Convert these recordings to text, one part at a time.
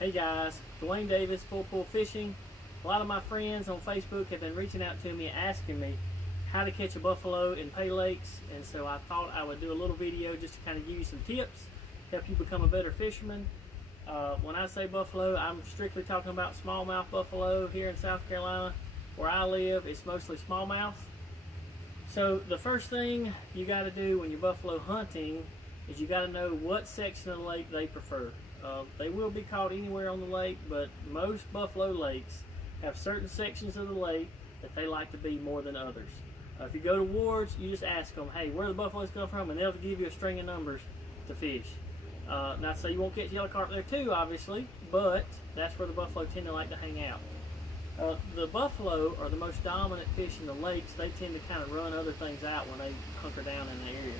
Hey guys, Dwayne Davis, Full Pool Fishing. A lot of my friends on Facebook have been reaching out to me asking me how to catch a buffalo in pay lakes, and so I thought I would do a little video just to kind of give you some tips, help you become a better fisherman. When I say buffalo, I'm strictly talking about smallmouth buffalo. Here in South Carolina, where I live, it's mostly smallmouth. So the first thing you got to do when you're buffalo hunting is you got to know what section of the lake they prefer. They will be caught anywhere on the lake, but most buffalo lakes have certain sections of the lake that they like to be more than others. If you go to wards, you just ask them, hey, where the buffaloes come from, and they'll give you a string of numbers to fish. Now, say you won't catch yellow carp there too, obviously, but that's where the buffalo tend to like to hang out. The buffalo are the most dominant fish in the lakes. They tend to kind of run other things out when they hunker down in the area.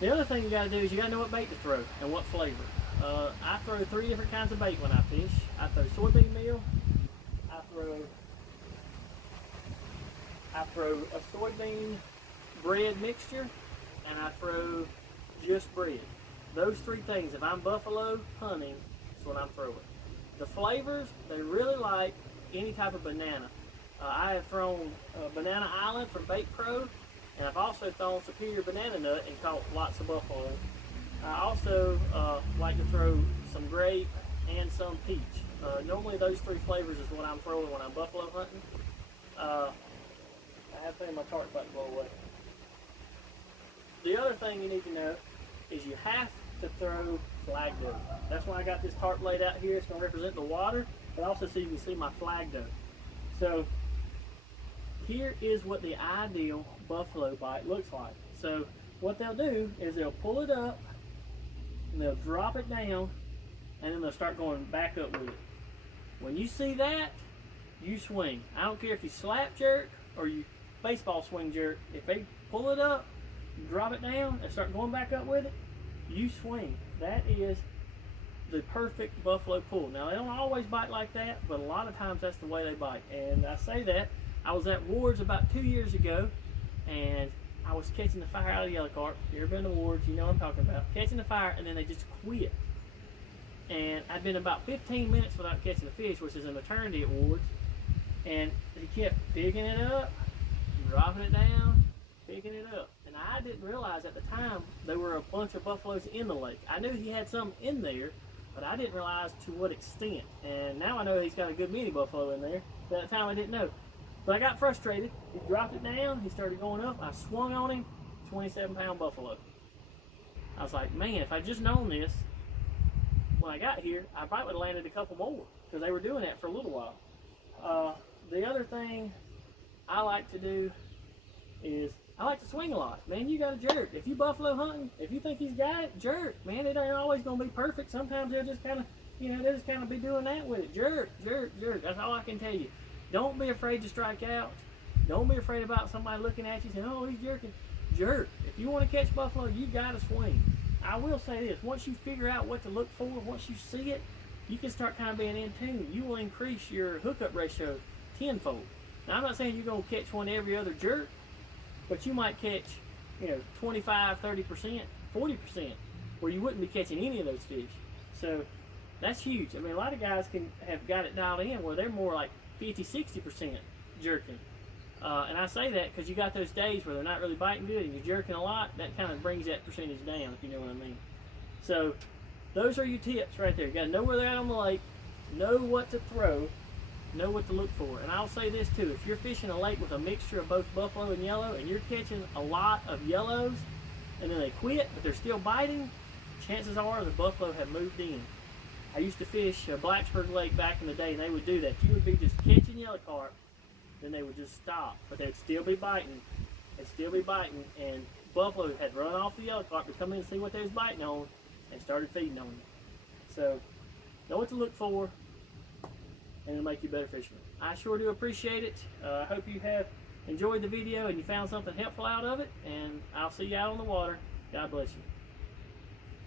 The other thing you got to do is you got to know what bait to throw and what flavor. I throw 3 different kinds of bait when I fish. I throw soybean meal, I throw a soybean bread mixture, and I throw just bread. Those 3 things, if I'm buffalo hunting, that's what I'm throwing. The flavors, they really like any type of banana. I have thrown Banana Island from Bait Pro, and I've also thrown Superior Banana Nut and caught lots of buffalo. I also like to throw some grape and some peach. Normally those 3 flavors is what I'm throwing when I'm buffalo hunting. I have to think my cart's about to blow away. The other thing you need to know is you have to throw flag dough. That's why I got this tarp laid out here. It's going to represent the water, but also so you can see my flag dough. So here is what the ideal buffalo bite looks like. So what they'll do is they'll pull it up and they'll drop it down, and then they'll start going back up with it. When you see that, you swing. I don't care if you slap jerk or you baseball swing jerk. If they pull it up, drop it down, and start going back up with it, you swing. That is the perfect buffalo pull. Now, they don't always bite like that, but a lot of times that's the way they bite. And I say that, I was at Wards about 2 years ago, and I was catching the fire out of yellow carp. You ever been to Wards, you know what I'm talking about. Catching the fire, and then they just quit. And I'd been about 15 minutes without catching a fish, which is an eternity at Wards. And he kept picking it up, dropping it down, picking it up. And I didn't realize at the time there were a bunch of buffaloes in the lake. I knew he had some in there, but I didn't realize to what extent. And now I know he's got a good mini buffalo in there, but at the time I didn't know. But I got frustrated. He dropped it down, he started going up, I swung on him, 27-pound buffalo. I was like, man, if I just known this when I got here, I probably would have landed a couple more, because they were doing that for a little while. The other thing I like to do is I like to swing a lot. Man, you got to jerk. If you buffalo hunting, if you think he's got it, jerk. Man, it ain't always going to be perfect. Sometimes they'll just kind of, they'll just kind of be doing that with it. Jerk, jerk, jerk. That's all I can tell you. Don't be afraid to strike out. Don't be afraid about somebody looking at you saying, oh, he's jerking. Jerk. If you want to catch buffalo, you got to swing. I will say this. Once you figure out what to look for, once you see it, you can start kind of being in tune. You will increase your hookup ratio tenfold. Now, I'm not saying you're going to catch one every other jerk, but you might catch, 25, 30%, 40%, where you wouldn't be catching any of those fish. So that's huge. I mean, a lot of guys can have got it dialed in where they're more like 50, 60% jerking. And I say that because you got those days where they're not really biting good and you're jerking a lot. That kind of brings that percentage down, if you know what I mean. So those are your tips right there. You got to know where they're at on the lake, know what to throw, know what to look for. And I'll say this too, if you're fishing a lake with a mixture of both buffalo and yellow and you're catching a lot of yellows and then they quit but they're still biting, chances are the buffalo have moved in. I used to fish Blacksburg Lake back in the day, and they would do that. You would be just catching yellow carp, then they would just stop, but they'd still be biting and buffalo had run off the yellow carp to come in and see what they was biting on and started feeding on it. So know what to look for, and it'll make you a better fisherman. I sure do appreciate it. I hope you have enjoyed the video and you found something helpful out of it, and I'll see you out on the water. God bless you.